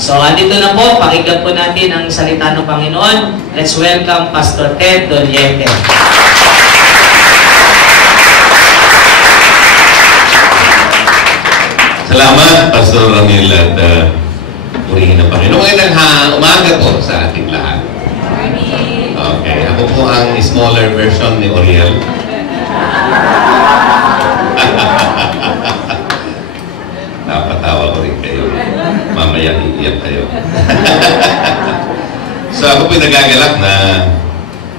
So, andito na po, pakinggan po natin ang salita ng Panginoon. Let's welcome Pastor Ted Doliete. Salamat, Pastor Ramil at purihin ng Panginoon. Magandang umaga po sa ating lahat. Okay, ako po ang smaller version ni Oriel. Napatawa ko rin kayo. Mamaya iiyak kayo. So ako po nagagalak na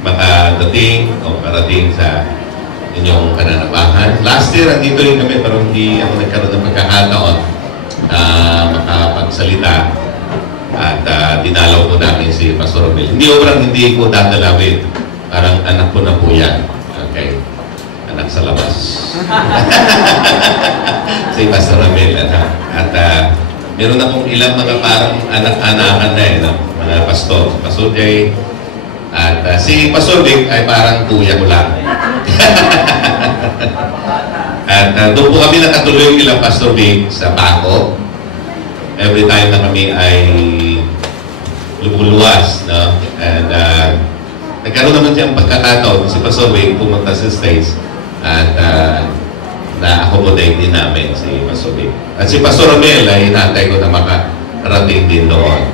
makadating o parating sa inyong kananabahan. Last year, andito rin kami pero hindi ako nagkaroon ng pagkakataon na makapagsalita at dinalaw ko namin si Pastor Romel. Hindi ko dadalawin. Parang anak ko na po yan. Okay. Anak sa labas. Si Pastor Romel. At meron akong ilang mga parang anak-anakan na no? Mga pastor. Pastor Jay. At si Pastor Vic ay parang kuya ko lang. At doon po kami nakatuloy kila Pastor Vic sa Paco. Every time na kami ay lumuluwas, no? And nagkaroon naman siyang pagkakataon si Pastor Vic pumunta sa States at na-accommodate din namin si Pastor Vic. At si Pastor Romel ay inaantay ko na makarating din doon.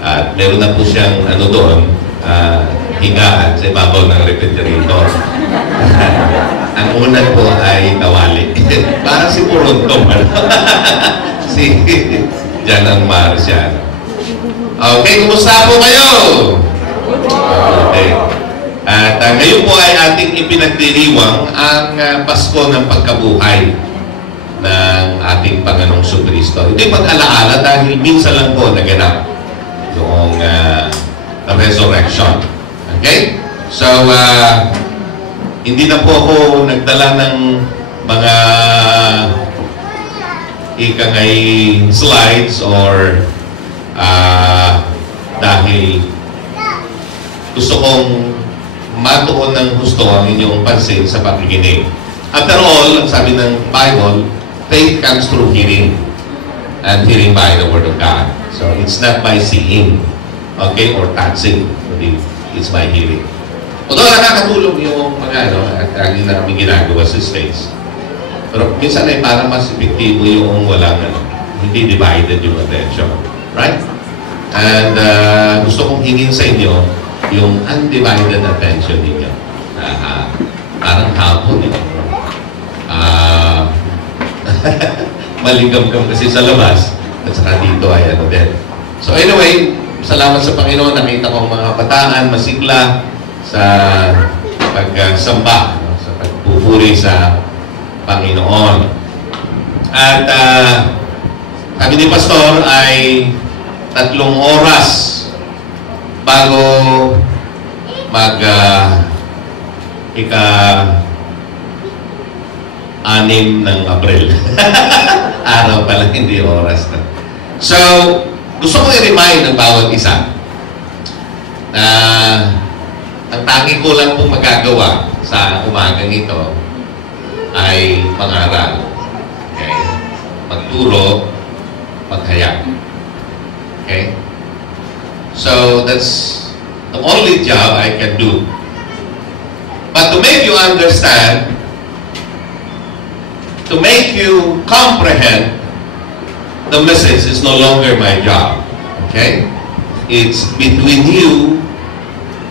At meron na po siyang ano doon, higaan sa ibabaw ng refrigerator. Ang unan po ay tawali. Parang si Puronto. Si Janang Marciano. Okay, kumusta po kayo? Okay. At ngayon po ay ating ipinagdiriwang ang Pasko ng Pagkabuhay ng ating Panginoong Jesucristo. Ito'y pag-alaala dahil minsan lang po naganap yung resurrection. Okay? So, hindi na po ako nagdala ng mga ikangay slides or dahil gusto kong matuon ng gusto ang inyong pansin sa pakikinig. After all, ang sabi ng Bible, faith comes through hearing and hearing by the Word of God. So, it's not by seeing, okay, or touching. It's by hearing. Although nakakatulong yung mga at lagi na kami ginagawa sa States. Pero minsan ay parang mas epektibo yung walang hindi divided yung attention. Right? And gusto kong hingin sa inyo yung undivided attention ninyo. Parang hapon eh. Maligam-gam kasi sa labas at saka dito ay ano din. So anyway, salamat sa Panginoon. Nakita ko mga kabataan, masigla sa pagsamba, sa pagpupuri sa Panginoon. At kami ni Pastor ay 3 oras bago ika-6 ng Abril. Araw pa lang, hindi oras na. So, gusto ko i-remind ng bawat isa na ang tangi ko lang pong magagawa sa umagang ito ay pangaral. Okay? Magturo, maghayag. Okay? So, that's the only job I can do. But to make you understand, to make you comprehend, the message is no longer my job. Okay? It's between you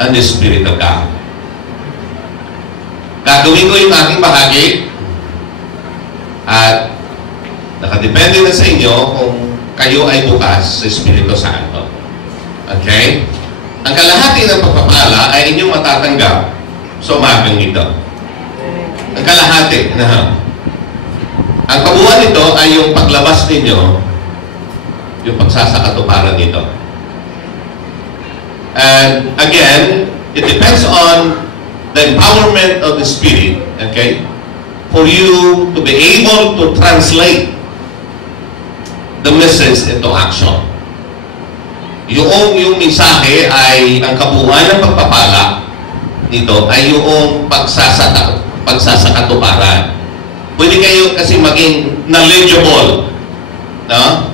and the Spirit of God. Gagawin ko yung aking bahagi at nakadepende na sa inyo kung kayo ay bukas sa Espiritu Santo. Okay? Ang kalahati ng pagpapala ay inyong matatanggap sa umagang ito. Ang kalahati. Ang kabuuan nito ay yung paglabas ninyo, yung pagsasakatuparan nito. And again, it depends on the empowerment of the Spirit, okay, for you to be able to translate the message into action. Yung mensahe ay, ang kabuuan ng pagpapala nito ay yung pagsasakatuparan. Pwede kayo kasi maging knowledgeable, no?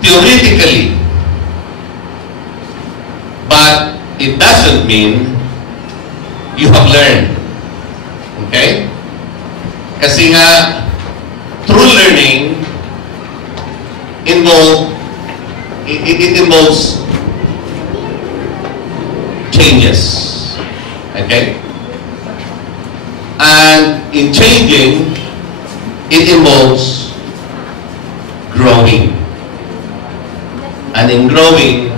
Theoretically, it doesn't mean you have learned. Okay? Kasi nga, true learning it involves changes. Okay? And in changing, it involves growing. And in growing,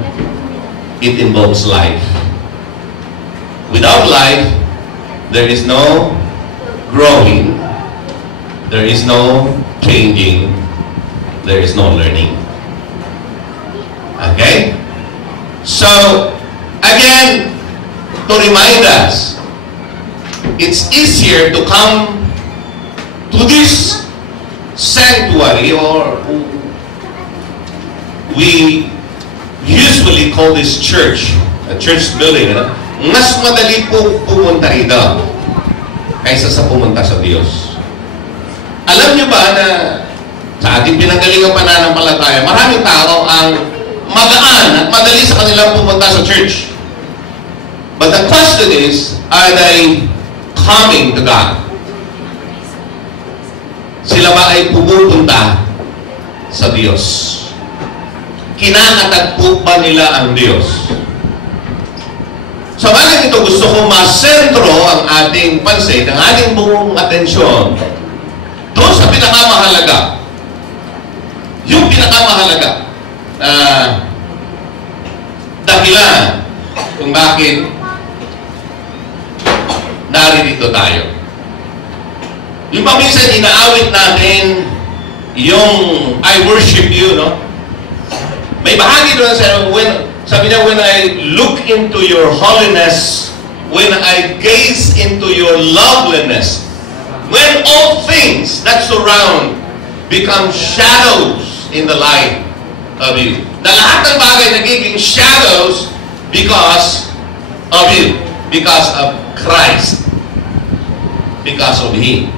it involves life. Without life, there is no growing, there is no changing, there is no learning. Okay? So, again, to remind us, it's easier to come to this sanctuary, or we usually call this church, a church building. Mas madali po pumunta rito kaysa sa pumunta sa Diyos. Alam niyo ba na sa ating pinanggalingang pananampalataya, maraming tao ang magaan at madali sa kanilang pumunta sa church. But the question is, are they coming to God? Sila ba ay pumupunta sa Diyos? Kinakatagpo ba nila ang Diyos? Sa bagay ito, gusto ko masentro ang ating pansin, ang ating buong atensyon doon sa pinakamahalaga. Yung pinakamahalaga na dahilan kung bakit naririto tayo. Yung paminsan inaawit natin yung I worship you, no? May bahagi doon sa sabi niya, when I look into your holiness, when I gaze into your loveliness, when all things that surround become shadows in the light of you. Na lahat ng bagay nagiging shadows because of you, because of Christ, because of Him.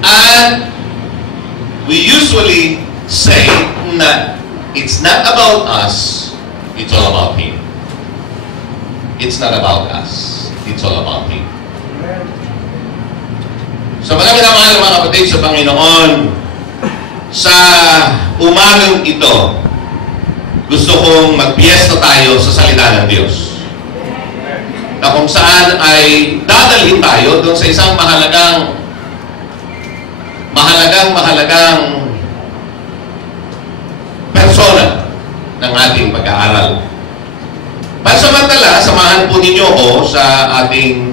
And we usually say that it's not about us, it's all about Him. It's not about us, it's all about Him. So mga minamahal mga kapatid sa Panginoon, sa umagang ito, gusto kong magpiesta tayo sa salita ng Diyos. Na kung saan ay dadalhin tayo doon sa isang mahalagang persona ng ating pag-aaral. Pansamantala, samahan po ninyo ako sa ating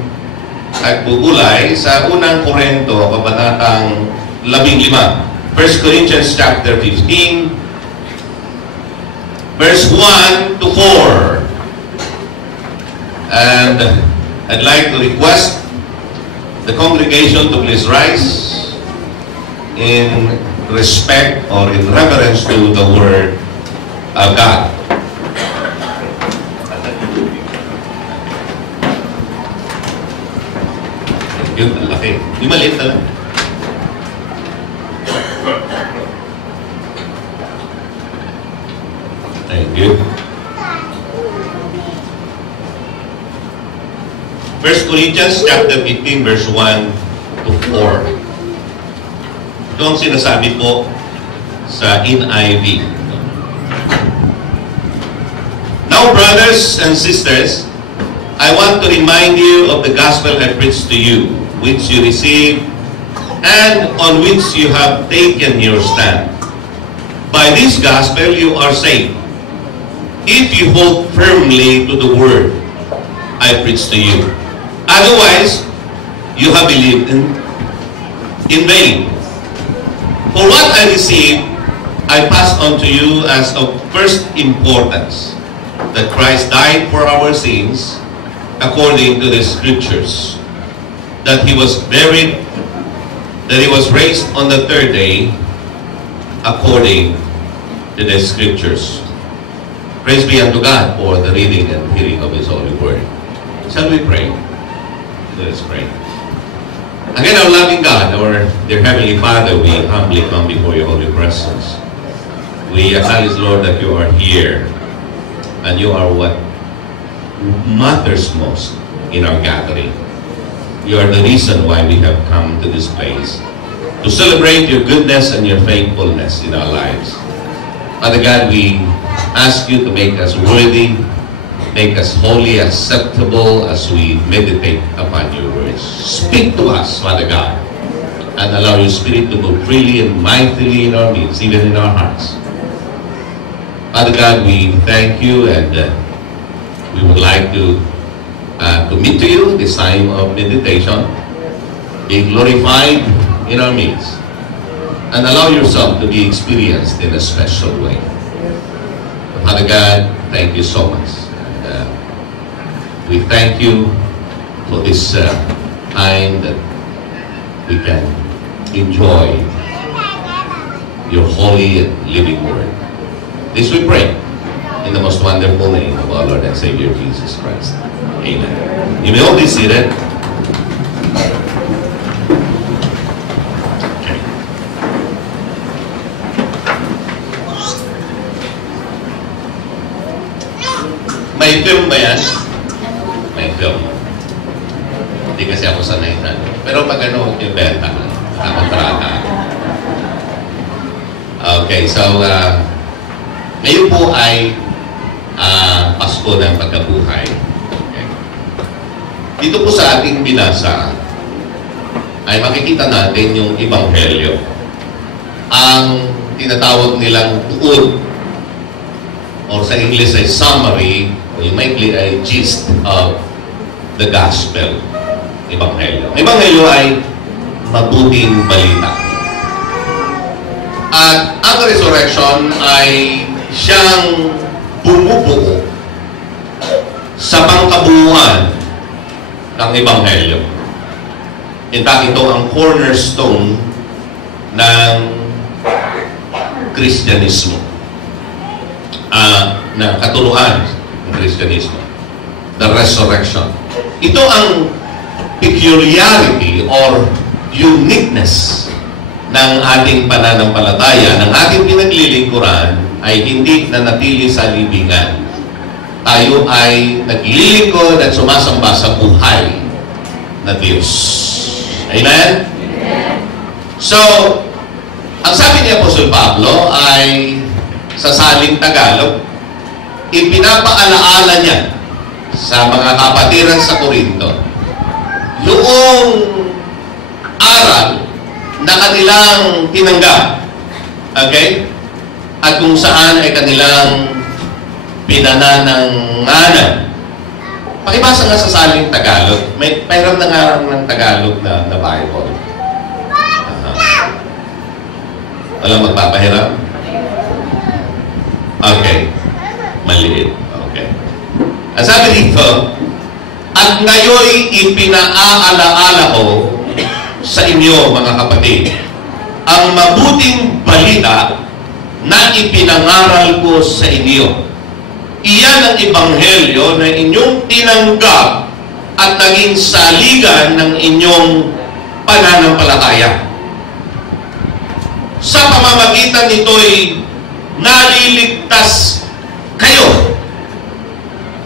nagbubulay sa unang Korinto, kabanatang 15. 1 Corinthians chapter 15, verse 1 to 4. And I'd like to request the congregation to please rise in respect or in reverence to the Word of God. Yun, ang laki. Di maliit na lang. Thank you. 1 Corinthians chapter 15 verse 1 to 4. Ito ang sinasabi po sa NIV. Now, brothers and sisters, I want to remind you of the gospel I preached to you, which you received and on which you have taken your stand. By this gospel you are saved, if you hold firmly to the word I preached to you. Otherwise, you have believed in vain. For what I received, I passed on to you as of first importance, that Christ died for our sins according to the Scriptures, that He was buried, that He was raised on the third day according to the Scriptures. Praise be unto God for the reading and hearing of His holy word. Shall we pray? Let us pray. Again, our loving God, our dear Heavenly Father, we humbly come before your holy presence. We acknowledge, Lord, that you are here, and you are what matters most in our gathering. You are the reason why we have come to this place, to celebrate your goodness and your faithfulness in our lives. Father God, we ask you to make us worthy, make us holy, acceptable as we meditate upon your words. Speak to us, Father God, and allow your Spirit to move freely and mightily in our midst, even in our hearts. Father God, we thank you, and we would like to commit to you this time of meditation. Be glorified in our midst, and allow yourself to be experienced in a special way. Father God, thank you so much. And, we thank you for this time that we can enjoy your holy and living word. This we pray in the most wonderful name of our Lord and Savior Jesus Christ. Amen. You may all be seated. May film ba yan? May film. Hindi kasi ako sanay na. Pero pag ano, yung benta, kontrata. Okay, so ngayon po ay Pasko ng Pagkabuhay. Okay. Dito po sa ating binasa ay makikita natin yung Ebanghelyo. Ang tinatawag nilang tuod, or sa English ay summary, o yung maikli ay gist of the Gospel. Ebanghelyo. Ebanghelyo ay mabuting balita. At ang resurrection ay siyang bumubuo sa pangkabuuan ng Ebanghelyo. In fact, ito ang cornerstone ng Kristyanismo. Na katuluan ng Kristyanismo. The resurrection. Ito ang peculiarity or uniqueness ng ating pananampalataya, ng ating pinaglilingkuran, ay hindi nanatili sa libingan. Tayo ay naglilingkod at sumasamba sa buhay na Diyos. Amen? Amen. So, ang sabi ni Apostol Pablo ay sa saling Tagalog, ipinapaalaala niya sa mga kapatiran sa Corinto yung aral na kanilang tinanggap. Okay? At kung saan ay kanilang pinanananganan. Pakibasa nga sa saling Tagalog. May mayroon na nga ng Tagalog na Bible. Walang magpapahiram? Okay. Maliit. Okay. Ang sabi dito, at ngayon ipinaaalaala ko sa inyo, mga kapatid, ang mabuting balita na ipinangaral ko sa inyo. Iyan ang Ebanghelyo na inyong tinanggap at naging saligan ng inyong pananampalataya. Sa pamamagitan nito'y naliligtas kayo.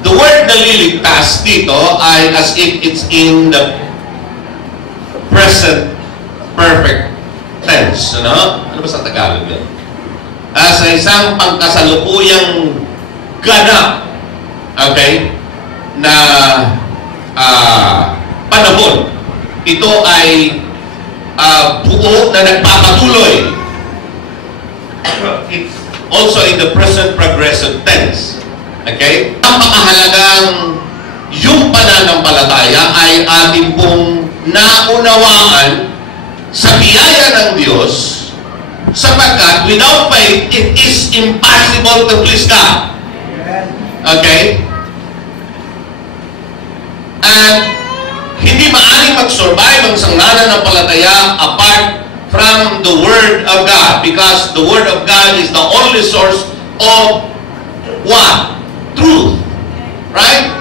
The word naliligtas dito ay as if it's in the present perfect tense. Ano ba sa Tagalog yun? Sa isang pangkasalukuyang ganap, okay, na panahon. Ito ay buo na nagpapatuloy. It's also in the present progressive tense. Okay? Ang makahalagang yung pananampalataya ay ating pong naunawaan sa biyaya ng Diyos, sapagkat without faith, it is impossible to please God. Okay? At hindi maaaring mag-survive ang pananampalataya apart from the Word of God, because the Word of God is the only source of what? Truth. Right?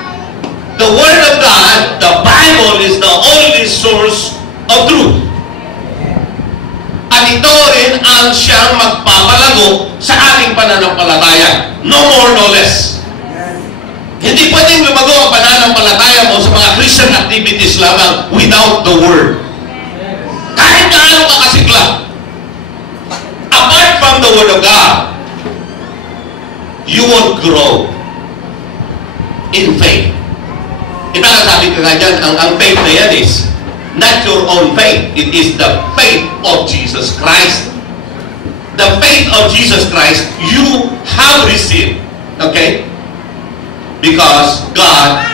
The Word of God, the Bible, is the only source of truth. At ito rin ang siyang magpapalago sa ating pananampalataya. No more, no less. Hindi pwedeng lumago ang pananampalataya mo sa mga Christian activities lamang without the Word. Kahit gaano ka kasikla, apart from the Word of God, you won't grow in faith. Iba nga sabi ka nga dyan, ang faith na yan is not your own faith. It is the faith of Jesus Christ. The faith of Jesus Christ you have received. Okay? Because God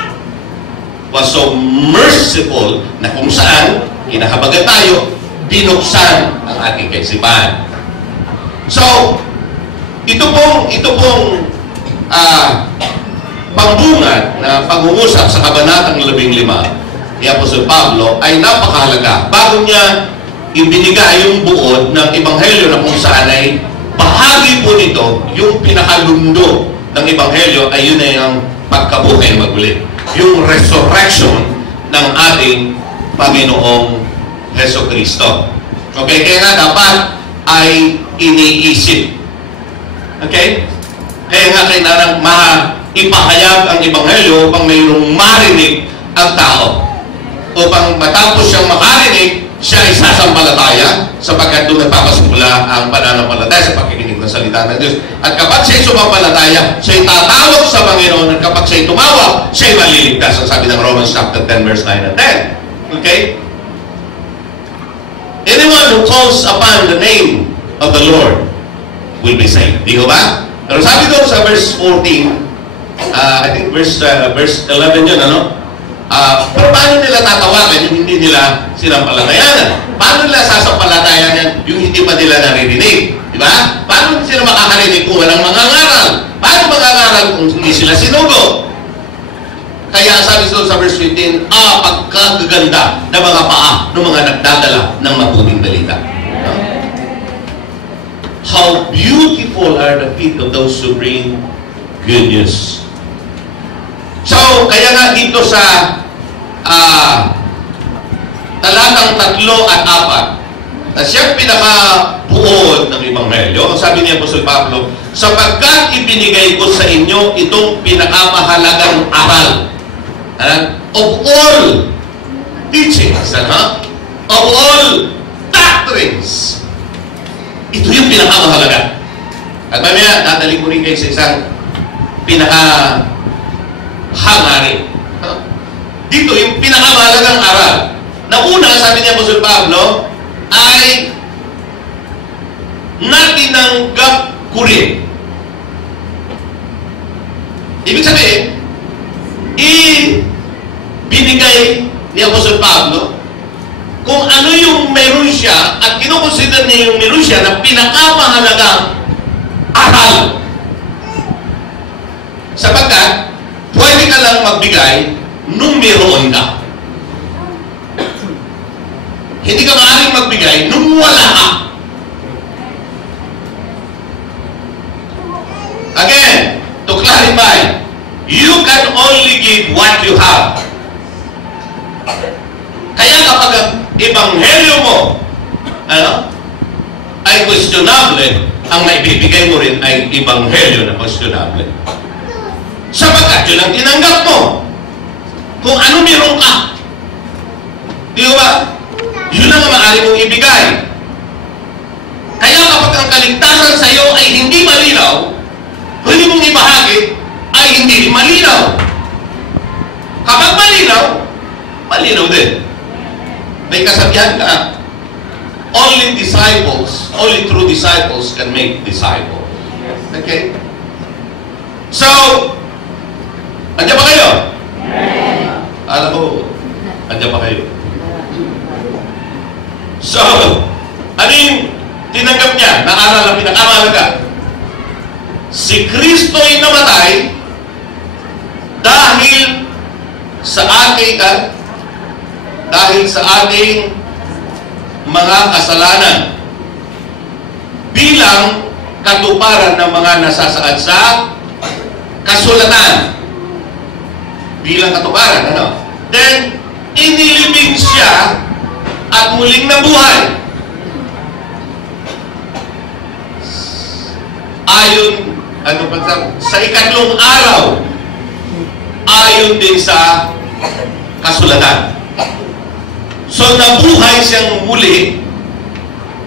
was so merciful na kung saan kinahabagan tayo, binuksan ang ating kaisipan. So, ito pong pambungad na pag-uusap sa Kabanatang 15 ni Apostol Pablo ay napakahalaga. Bago niya ibinigay yung buod ng Ebanghelyo na kung saan ay bahagi po nito, yung pinakalundo ng Ebanghelyo ay yun ay ang pagkabuhay maguli. Yung resurrection ng ating Panginoong Heso Kristo. Okay? Kaya nga dapat ay iniisip. Okay? Kaya nga kailangan maipahayag ang Ebanghelyo upang mayroong marinig ang tao. Upang matapos siyang makarinig, siya ay sasampalataya sapagkat doon nagpapasimula ang pananampalataya sa pakikinig ng salita ng Diyos. At kapag siya'y sumampalataya, siya'y tatawag sa Panginoon, at kapag siya'y tumawag, siya'y maliligtas. Ang sabi ng Romans chapter 10, verse 9 and 10. Okay? Anyone who calls upon the name of the Lord will be saved. Di ba? Pero sabi doon sa verse 14, I think verse 11 yun, ano? Pero paano nila tatawagan yung hindi nila sinampalatayanan? Paano nila sasampalatayanan yung hindi pa nila naririnig? Di ba? Paano sila makakarinig kung walang mangangaral? Paano mangangaral kung hindi sila sinugo? Kaya sabi doon sa verse 15, pagkagaganda na mga paa ng mga nagdadala ng mabuting balita. No? How beautiful are the feet of those who bring good news. So, kaya nga dito sa talatang 3 at 4 na siyang pinakabuod ng Ebanghelyo, sabi ni Apostol Pablo, sapagkat ibinigay ko sa inyo itong pinakamahalagang aral of all teachings, of all doctrines. Ito yung pinakamahalaga. At mamaya, dadali ko rin kayo sa isang hangarin. Dito, yung pinakamahalagang aral. Na una, sabi niya Apostol Pablo, ay natinanggap ko rin. Ibig sabihin, binigay ni Apostol Pablo kung ano yung meron siya at kinukonsider niya yung meron siya na pinakamahalagang aral. Sapagkat, pwede ka lang magbigay nung meron ka. Hindi ka maaaring magbigay nung wala ka. Again, to clarify, you can only give what you have. Kaya kapag ang Ebanghelyo mo ay questionable, ang maibibigay mo rin ay Ebanghelyo na questionable. Sapagkat yun ang tinanggap mo. Kung ano meron ka. Di ba? Yun ang maaari mong ibigay. Kaya kapag ang kaligtasan sa iyo ay hindi malinaw, pwede mong ibahagi ay hindi malinaw. Kapag malinaw, malinaw din. May kasabihan ka, only true disciples can make disciples. Okay? So, andiyan ba kayo? Alam mo, andiyan pa kayo. So, ano yung tinanggap niya? Naaral ang pinakamahalaga. Si Kristo'y namatay dahil sa ating mga kasalanan bilang katuparan ng mga nasasaad sa kasulatan. Bilang katuparan, Then, inilibing siya at muling nabuhay. Ayon, sa ikatlong araw ayon din sa kasulatan. So, nabuhay siyang muli,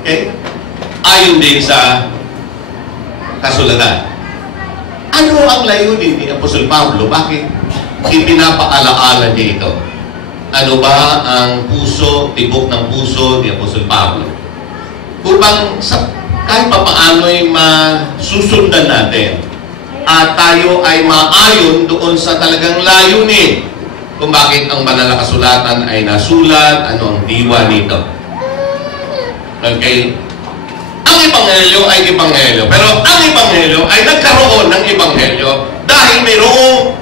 okay, ayon din sa kasulatan. Ano ang layunin ni Apostol Pablo? Bakit ipinapaalaala niya ito? Ano ba ang puso, tibok ng puso ni Apostol Pablo? Upang kahit pa paano ay masusundan natin at tayo ay maayon doon sa talagang layunin kung bakit ang banal na kasulatan ay nasulat, ano ang diwa nito. Okay? Ang Ebanghelyo ay Ebanghelyo. Pero ang Ebanghelyo ay nagkaroon ng Ebanghelyo dahil mayroong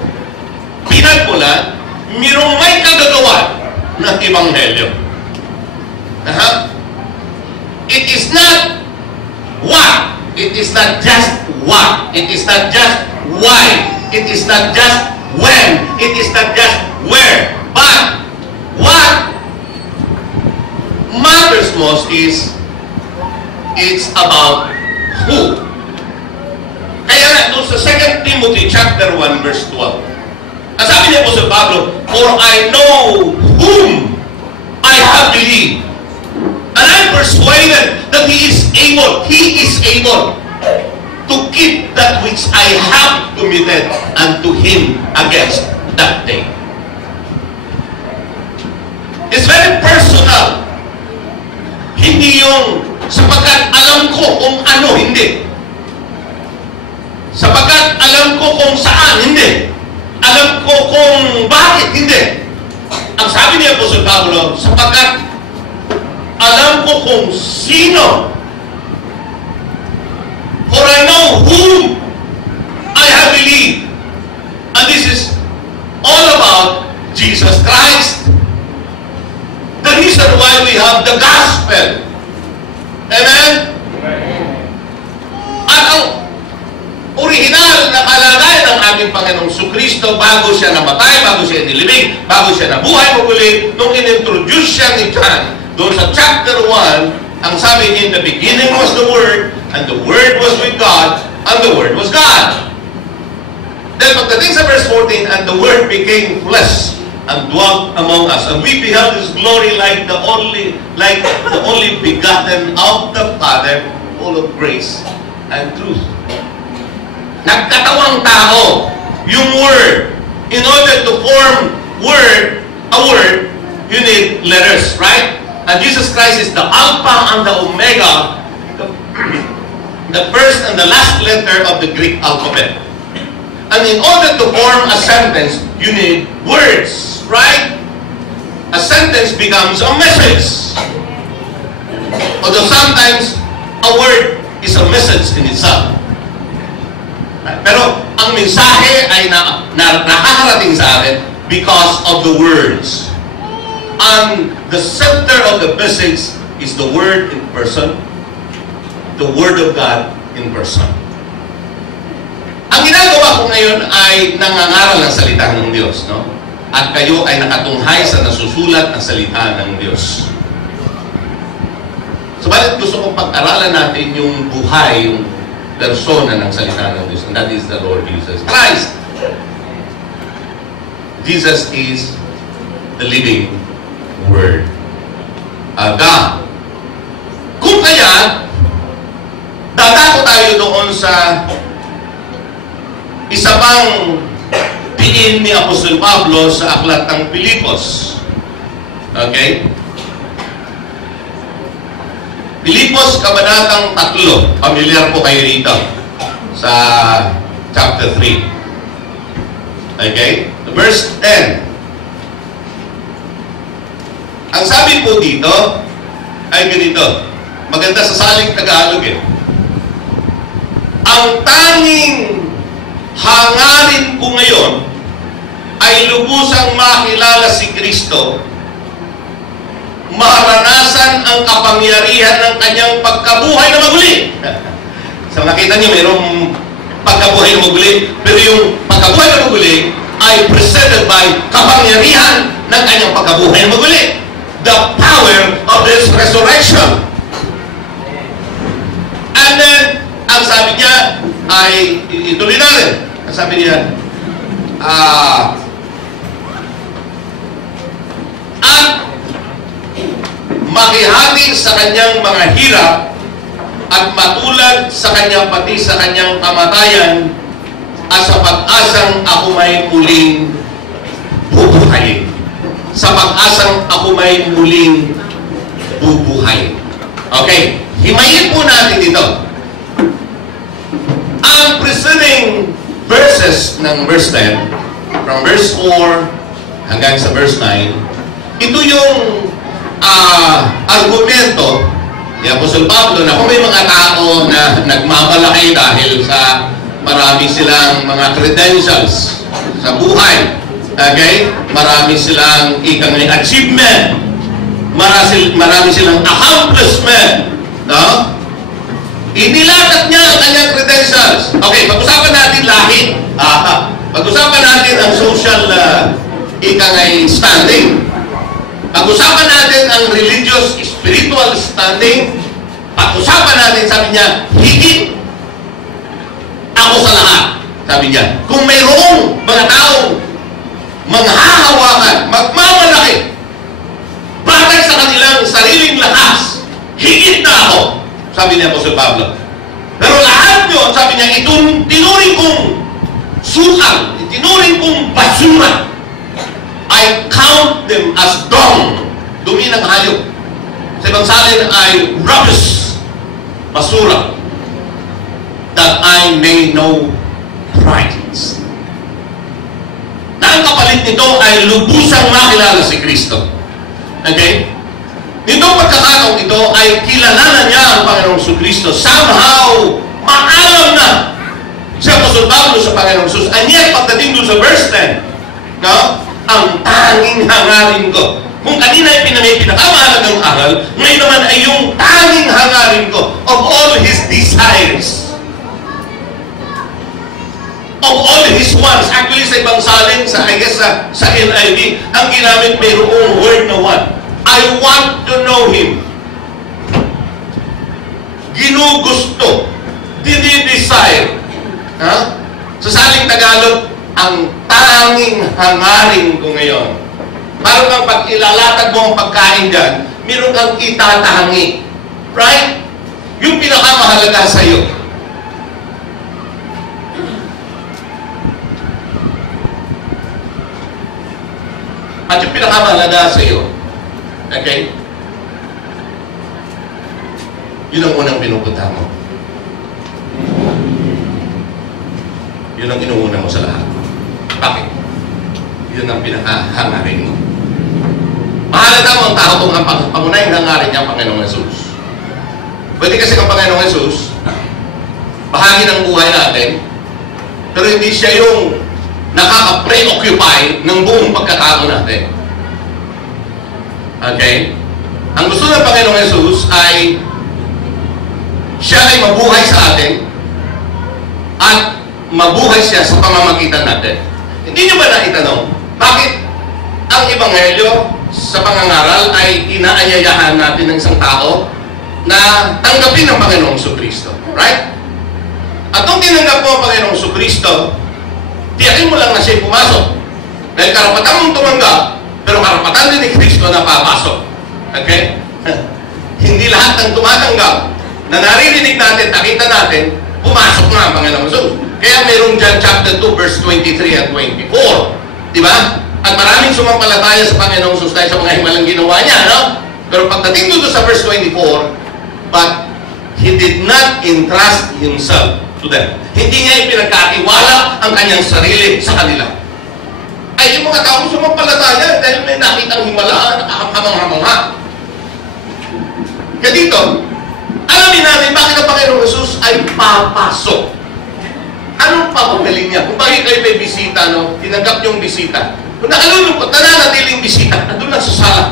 pinagmulan, mayroong may kagagawan ng Ebanghelyo. It is not what. It is not just what. It is not just why. It is not just when. It is not just where. But what matters most is it's about who. Kaya nga, doon sa 2 Timothy chapter 1 verse 12, ang sabi ni Apostol Pablo, for I know whom I have believed, and I'm persuaded that He is able to keep that which I have committed unto Him against that day. It's very personal. Hindi yung sapagkat alam ko kung ano, hindi. Sapagkat alam ko kung saan, hindi. Alam ko kung bakit, hindi. Ang sabi ni Apostol Pablo, sapagkat alam ko kung sino. For I know whom I have believed. And this is all about Jesus Christ. The reason why we have the gospel. Amen? At ang original na kalagayan ng ating Panginoong Jesucristo bago siya namatay, bago siya nilibing, bago siya nabuhay muli, nung inintroduce siya ni John, doon sa chapter 1, ang sabi niya, in the beginning was the Word, and the Word was with God, and the Word was God. Then pagdating sa verse 14, and the Word became flesh, and dwelt among us, and we beheld His glory like the only begotten of the Father, full of grace and truth. Nagkatawang tao, yung Word. In order to form a word, you need letters, right? And Jesus Christ is the Alpha and the Omega, the first and the last letter of the Greek alphabet. And in order to form a sentence, you need words, right? A sentence becomes a message. Although sometimes a word is a message in itself. Pero ang mensahe ay nakakarating sa atin because of the words. And the center of the message is the Word in person, the Word of God in person. Ang ginagawa ko ngayon ay nangangaral ng salita ng Diyos, no? At kayo ay nakatunghay sa nasusulat ng salita ng Diyos. Subalit gusto kong pag-aralan natin yung buhay, yung persona ng salita ng Diyos, and that is the Lord Jesus Christ. Jesus is the living Word. God. Kung kaya, dadako tayo doon sa isa pang diin ni Apostol Pablo sa aklat ng Pilipos. Okay? Pilipos, kabanatang 3. Familiar po kayo dito sa chapter 3. Okay? Verse 10. Ang sabi po dito ay ganito. Maganda sa saling Tagalog eh. Ang tanging hangarin ko ngayon ay lubusang makilala si Kristo, maranasan ang kapangyarihan ng kanyang pagkabuhay na maguli. So nakita niyo, mayroong pagkabuhay na maguli, pero yung pagkabuhay na maguli ay presented by kapangyarihan ng kanyang pagkabuhay na maguli. The power of this resurrection. And then, ang sabi niya ay ituloy natin. Ang sabi niya, makihati sa kanyang mga hirap at matulad sa kanyang pati sa kanyang kamatayan at sa pag-asang ako may muling bubuhayin. Sa pag-asang ako may muling bubuhayin. Okay, himayin po natin ito. Ang preceding verses ng verse 10, from verse 4 hanggang sa verse 9, ito yung argumento ni Apostol Pablo na kung may mga tao na nagmamalaki dahil sa marami silang mga credentials sa buhay, okay? Marami silang ikang achievement, marami silang accomplishment, no? Inilatat niya ang kanyang credentials. Okay, pag-usapan natin lahi. Pag-usapan natin ang social standing. Pag-usapan natin ang religious, spiritual standing. Pag-usapan natin, sabi niya, higit ako sa lahat. Sabi niya, kung mayroong mga taong manghahawakan, magmamalaki, batay sa kanilang sariling lakas, higit na ako. Sabi niya Apostol Pablo. Pero lahat yun, sabi niya, itong tinuring kong sukal, tinuring kong basura, I count them as dung, dumi ng hayop. Sa ibang salin ay rubbish, basura, that I may know Christ. Na ang kapalit nito ay lubusang makilala si Kristo. Okay? Nitong pagkakataong ito ay kilalanan niya ang Panginoong Kristo. Somehow, maalam na si Apostol Pablo sa Panginoong Jesus. And yet, pagdating doon sa verse 10, no? Ang tanging hangarin ko. Kung kanina ay pinakamahalagang aral, ngayon naman ay yung tanging hangarin ko of all His desires. Of all His wants. Actually, sa ibang salin, I guess sa NIV, ang ginamit mayroong word na one. I want to know Him. Ginugusto. Dinidesire. Sa saling Tagalog, ang tanging hangarin ko ngayon. Parang kang pag ilalatag mo ang pagkain dyan, meron kang itatangi. Right? Yung pinakamahalaga sa iyo. At yung pinakamahalaga sa iyo, okay? Yun ang unang pinupunta mo. Yun ang inuuna mo sa lahat. Bakit? Yun ang pinakahangarin mo. Mahalata mo ang tao kung ang pangunahing hangarin niya ang Panginoong Jesus. Pwede kasi ang Panginoong Jesus, bahagi ng buhay natin, pero hindi siya yung nakaka-preoccupy ng buong pagkatao natin. Okay? Ang gusto ng Panginoong Jesus ay siya ay mabuhay sa atin at mabuhay siya sa pamamagitan natin. Hindi niyo ba naitanong, bakit ang Ebanghelyo sa pangangaral ay inaanyayahan natin ng isang tao na tanggapin ang Panginoong Kristo? Right? At kung tinanggap mo ang Panginoong Kristo, tiyakin mo lang na siya'y pumasok. Dahil karapatan mong tumanggap, pero karapatan din ni Kristo na papasok. Okay? Hindi lahat ng tumatanggap na naririnig natin, nakita natin, pumasok na ang Panginoong Jesus. Kaya mayroong John chapter 2, verse 23 at 24. Di ba? At maraming sumampalataya sa Panginoong Jesus dahil sa mga himalang ginawa niya, no? Pero pagdating doon sa verse 24, but He did not entrust Himself to them. Hindi niya ipinagkatiwala ang kanyang sarili sa kanila. Ay, yung mga taong sumampalataya dahil may nakitang himala, nakakamang-hamang-ha. Kaya dito, alamin natin bakit ang Panginoong Jesus ay papasok. Anong papagaling niya? Kung bakit kayo may bisita, no? Tinanggap niyong bisita. Kung nakalulungkot, nananatiling bisita, nandun lang sa sala.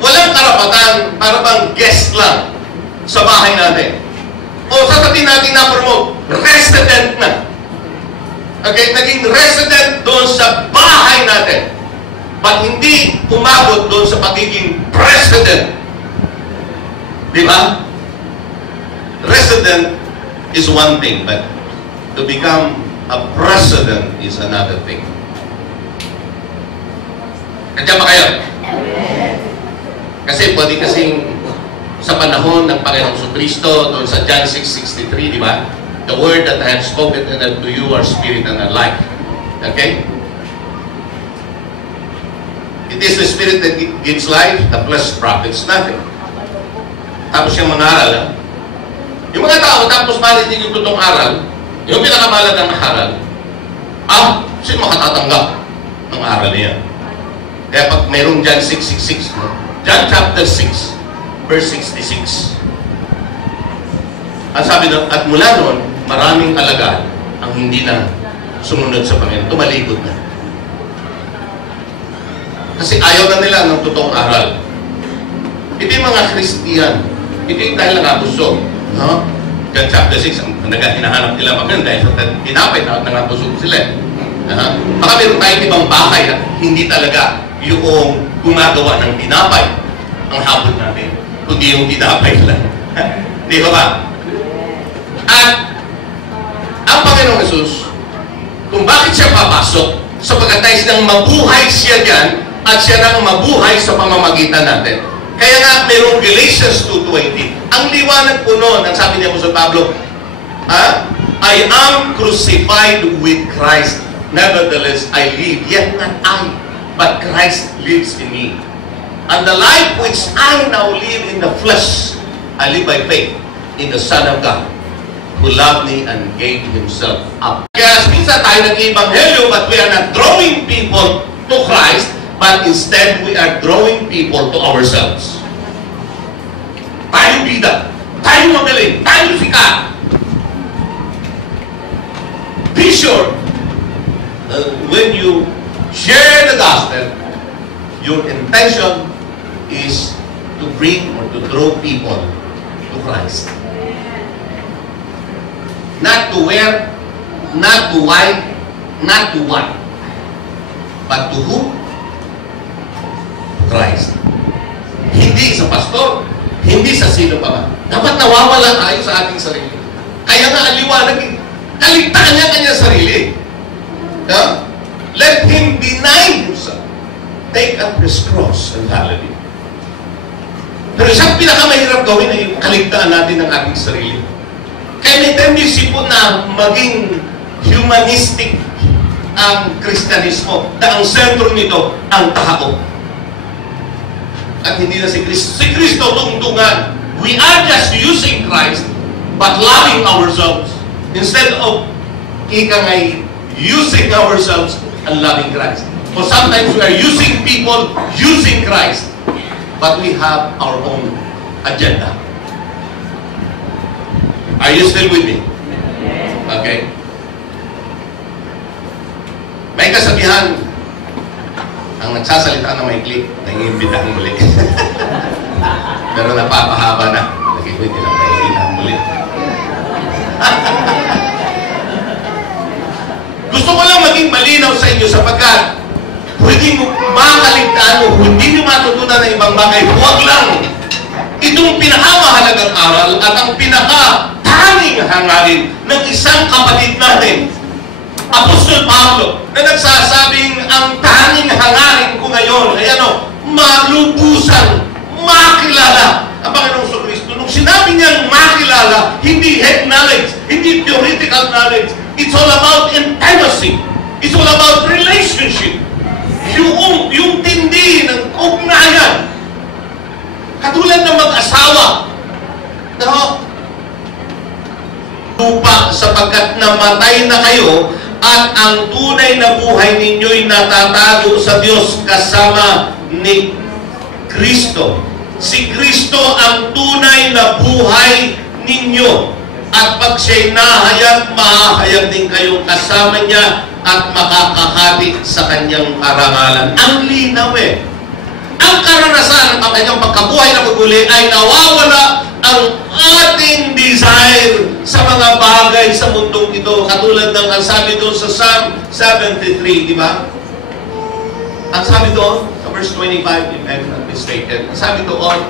Walang karapatan, para bang guest lang sa bahay natin. O sasabihin natin na promote, resident na. Okay, naging resident doon sa bahay natin. But hindi umabot doon sa pagiging president. Di ba? Resident is one thing, but to become a president is another thing. Nandiyan ba kayo? Kasi pwede kasing sa panahon ng Panginoong Jesucristo, doon sa John 6:63, di ba? The word that I have spoken unto you are spirit and are life. Okay? It is the spirit that gives life, the flesh profits nothing. Tapos yung mga aral, yung mga tao, tapos marinig yung totoong aral, yung pinakamalagang aral, sino makatatanggap ng aral niya? Kaya pag mayroong John 6:66, John chapter 6, verse 66, ang sabi doon, at mula noon, maraming alagad ang hindi na sumunod sa Panginoon, tumalikod na. Kasi ayaw na nila ng totoong aral. Ito yung mga Kristiyan. Ito yung dahil nangabusog. No? John chapter 6, ang hinahanap nila Panginoon dahil sa tinapay na nangabusog sila. Baka meron tayong ibang bakay na hindi talaga yung gumagawa ng tinapay ang habol natin, kundi yung tinapay lang. Di ba ba? At ang Panginoong Jesus, kung bakit siya papasok, sapagkat tayo silang mabuhay siya dyan, at siya nang mabuhay sa pamamagitan natin. Kaya nga, mayroong Galatians 2:20. Ang liwanag po noon, ang sabi niya po sa Pablo, I am crucified with Christ. Nevertheless, I live. Yet not I, but Christ lives in me. And the life which I now live in the flesh, I live by faith in the Son of God, who loved me and gave Himself up. Kaya minsan tayo nag-ibanghelyo, but we are not drawing people to Christ, but instead, we are drawing people to ourselves. Tayo bida. Tayo magaling. Tayo sikat. Be sure when you share the gospel, your intention is to bring or to draw people to Christ. Not to where, not to why, not to what, but to who? Christ. Hindi sa pastor, hindi sa sino pa man. Dapat nawawala tayo sa ating sarili. Kaya nga ang liwanag, kaligtaan niya kanyang sarili. Let him deny himself. Take up his cross and follow him. Pero isang pinakamahirap gawin ay yung kaligtaan natin ng ating sarili. Kaya may tendency po na maging humanistic ang Kristyanismo na ang sentro nito ang takako. At hindi na si Kristo. Si Kristo tungtungan. We are just using Christ but loving ourselves. Instead of using ourselves and loving Christ. So sometimes we are using people using Christ but we have our own agenda. Are you still with me? Okay. May kasabihan, ang nagsasalita na may click, nag-iimbitahan muli. Pero napapahaba na. Nag-iimbitahan na may muli. Gusto ko lang maging malinaw sa inyo sapagkat hindi mo makaligtaan o hindi nyo matutunan ng ibang bagay. Huwag lang. Itong pinakamahalagang aral at ang pinaka-tanging hangarin ng isang kapatid natin, Apostol Pablo, na nagsasabing ang tanging hangarin ko ngayon ay malubusan, makilala ang Panginoong Jesucristo. Nung sinabi niyang makilala, hindi head knowledge, hindi theoretical knowledge. It's all about intimacy. It's all about relationship. Yung tindi ng ugnayan. Katulad ng mag-asawa. Lupa sapagkat namatay na kayo at ang tunay na buhay ninyo'y natatago sa Diyos kasama ni Kristo. Si Kristo ang tunay na buhay ninyo. At pag siya'y nahayag, mahahayag din kayong kasama niya at makakahati sa kanyang karangalan. Ang linaw eh. Ang karanasan ng kanyang pagkabuhay na maguli ay nawawala ang ating desire sa mga bagay sa mundong ito. Katulad ng ang sabi doon sa Psalm 73, di ba? Ang sabi doon, sa verse 25, if I'm not mistaken, ang sabi doon,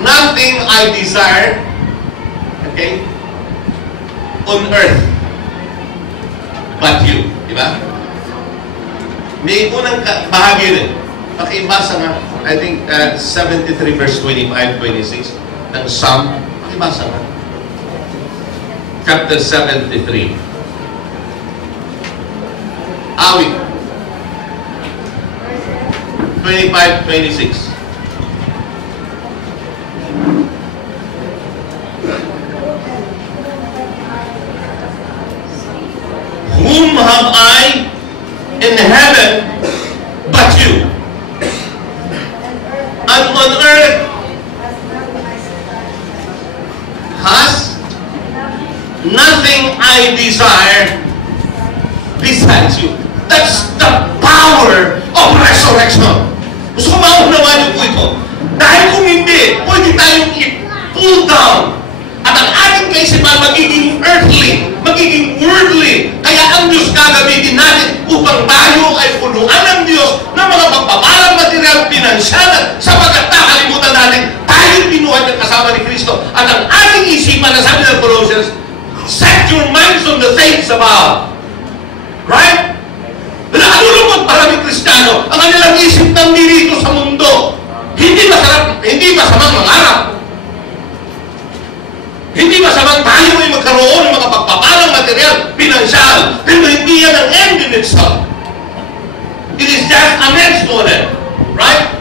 nothing I desire, okay, on earth, but you. Di ba? May unang bahagi rin. Pakibasa nga, I think 73 verse 25, 26 ng Psalm. Pakibasa nga. Chapter 73. Awit. 25, 26. Whom have I in heaven but you? And on earth has nothing I desire besides you. That's the power of resurrection. Gusto ko maunawaan niyo po ito. Dahil kung hindi, pwede tayong i-pull down. At ang ating kaisipan magiging earthly, magiging worldly. Kaya ang Diyos gagamitin natin upang tayo ay punuan ng Diyos ng mga pagpapalang material, pinansyal, sapagkat nakalimutan natin tayo pinuhan ng kasama ni Kristo. At ang ating isipan na sabi ng Colossians, set your minds on the things above. Right? Nalulungkot maraming Kristiyano ang kanilang isip ng dirito sa mundo. Hindi masarap, hindi masamang mangarap. Hindi masamang tayo ay magkaroon ng mga pagpapalang material, pinansyal, pero hindi yan ang end in itself. It is just a means to an end. Right?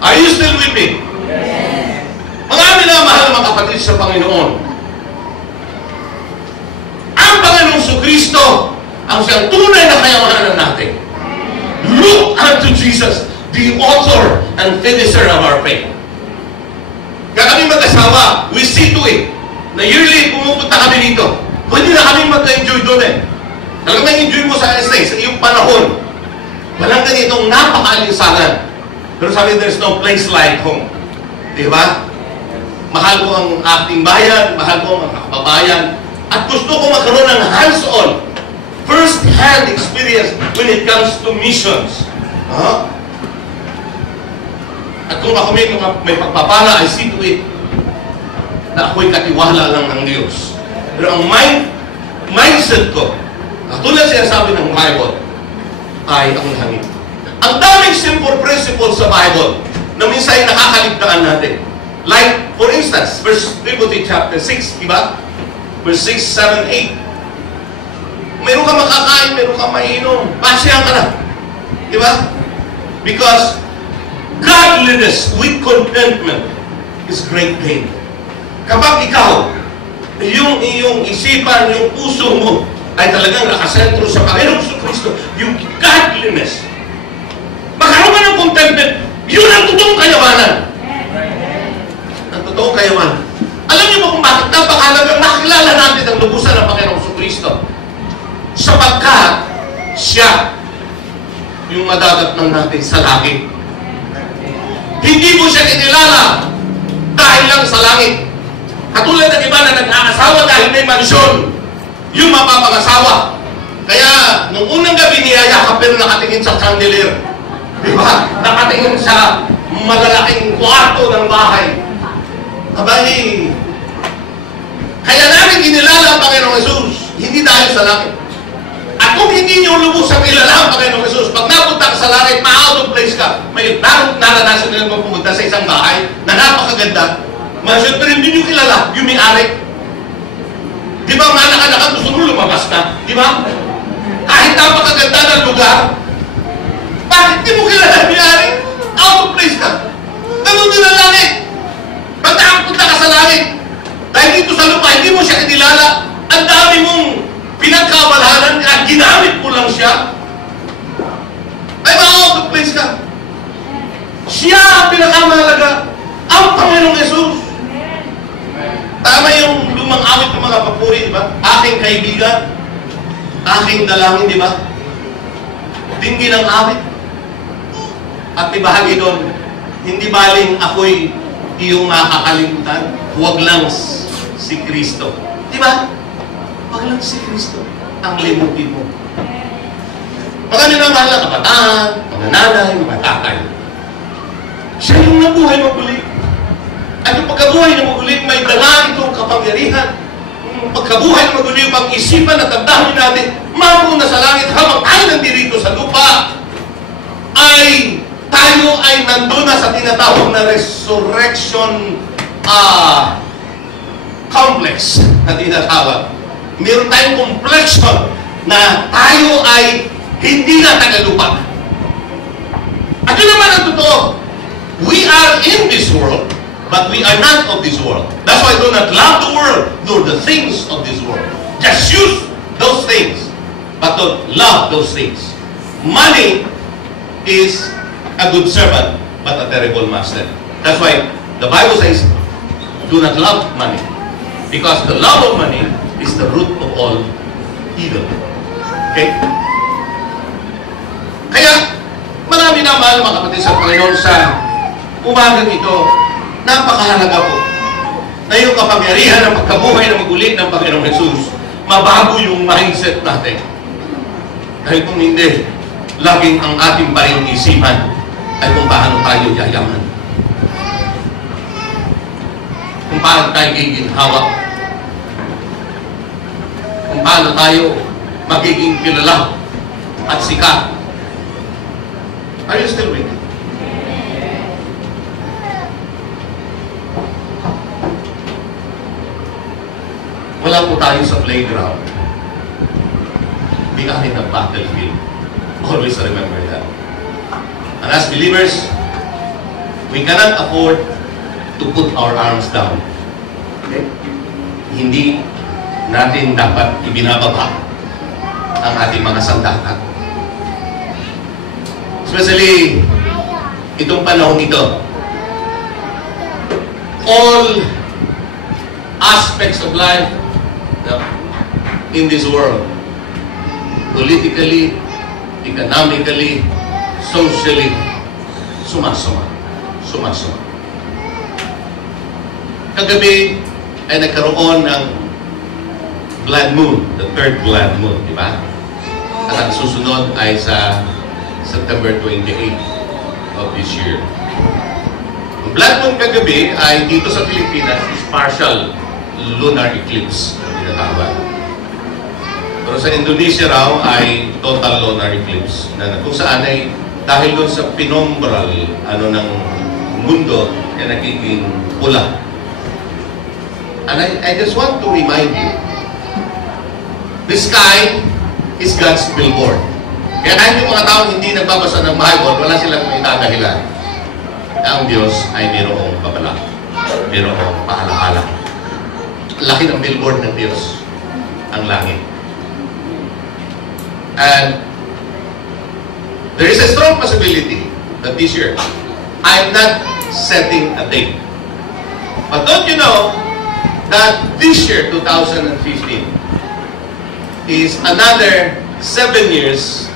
Are you still with me? Yes. Mga minamahal na mga kapatid sa Panginoon, ang Panginoong Kristo ang siyang tunay na kayamanan natin. Look unto Jesus, the author and finisher of our faith. Kaya kami mag-asawa, we see to it na yearly pumupunta kami dito. Pwede na kami mag-enjoy doon eh. Talagang enjoy mo sa Estates, sa iyong panahon. Walang ganitong napaka-alinsangan. Pero sabi, there's no place like home. Di ba? Mahal ko ang ating bayan, mahal ko ang kababayan, at gusto ko magkaroon ng hands-on, first-hand experience when it comes to missions. At kung ako may pagpapala, I see to it na ako'y katiwala lang ng Diyos. Pero ang mindset ko, tulad sinasabi ng Bible, ay ang langit. Ang daming simple principles sa Bible na minsan ay nakakaligtaan natin. Like, for instance, 1 Timothy chapter 6, diba? Verse 6, 7, 8. Meron ka makakain, meron ka mainom. Pasya ka na. Diba? Because godliness with contentment is great gain. Kapag ikaw, yung iyong isipan, yung puso mo, ay talagang nakasentro sa Panginoong Kristo, yung godliness, magkaroon ka ng contentment, yun ang totoong kayamanan. Ang totoong kayamanan. Alam niyo ba kung bakit napakalagang nakilala natin ang lubusan ng Panginoong Kristo? Sapagkat siya yung madadatnan natin sa langit. Hindi mo siya kinilala dahil lang sa langit. Katulad ng iba na nag-aasawa dahil may mansyon, yung mapapangasawa. Kaya, nung unang gabi niyayakap pero nakatingin sa chandelier. Di ba? Nakatingin sa malalaking kwarto ng bahay. Abay, kaya namin kinilala ang Panginoong Jesus, hindi dahil sa langit. At kung hindi niyo lubusang kilala ang Panginoong Jesus, pag napunta ka sa langit, ma-out of place ka. May naranasan nila kung pumunta sa isang bahay na napakaganda. Masyad, pero hindi niyo kilala yung may-ari. Di ba, malakad-lakad, gusto mo lumabas ka? Di ba? Kahit napakaganda ng lugar, bakit di mo kilala yung may-ari? Out of place ka. Ganun din ang langit. Pag nakapunta ka sa langit, dahil dito sa lupa, hindi mo siya kinilala, ang dami mong pinagkabalahanan at ginamit mo lang siya, ay ma-out of place ka. Siya ang pinakamahalaga, ang Panginoong Jesus. Tama yung lumang awit ng mga papuri, di ba? Aking kaibigan, aking dalangin, di ba? Dinggin ang awit. At ibahagi doon, hindi baling ako'y iyong makakalimutan, huwag lang si Kristo. Di ba? Huwag lang si Kristo ang limutin mo. Mga minamahal na kabataan, mga nanay, mga tatay. Siya yung nabuhay maguli. At yung pagkabuhay na maguli, may dala itong kapangyarihan. Yung pagkabuhay na maguli, pag-isipan at ang dami natin, maroon na sa langit habang tayo nandirito sa lupa. ay tayo ay nandun na sa tinatawag na resurrection complex na tinatawag. Meron tayong complexion na tayo ay hindi na tagalupa. At yun naman ang totoo. We are in this world, but we are not of this world. That's why do not love the world, nor the things of this world. Just use those things, but don't love those things. Money is a good servant, but a terrible master. That's why the Bible says, do not love money. Because the love of money is the root of all evil. Okay? Kaya, marami na mahal mga kapatid sa Panginoon sa umagang ito. Napakahalaga po na yung kapangyarihan ng pagkabuhay na mag-ulit ng Panginoong Jesus, mabago yung mindset natin. Dahil kung hindi, laging ang ating paring isipan ay kung paano tayo yayaman. Kung paano tayo giginhawa. Kung paano tayo magiging kilala at sikat. Are you still with me? Wala po tayo sa playground. We are in a battlefield. Always remember that. And as believers, we cannot afford to put our arms down. Okay? Hindi natin dapat ibinababa ang ating mga sandata. Especially, itong panahon ito. All aspects of life in this world, politically, economically, socially, sumasama. Kagabi ay nagkaroon ng blood moon, the third blood moon, di ba? At ang susunod ay sa September 28 of this year. Ang blood moon kagabi ay dito sa Pilipinas is partial lunar eclipse na tinatawag. Pero sa Indonesia raw ay total lunar eclipse na kung saan ay dahil doon sa pinombral ng mundo ay nagiging pula. And I just want to remind you, the sky is God's billboard. Kaya kahit yung mga taong hindi nagbabasa ng Bible, wala silang may dadahilan. Ang Diyos ay mayroong babala. Mayroong paalaala. Laki ng billboard ng Diyos, ang langit. And there is a strong possibility that this year, I'm not setting a date. But don't you know that this year, 2015, is another 7 years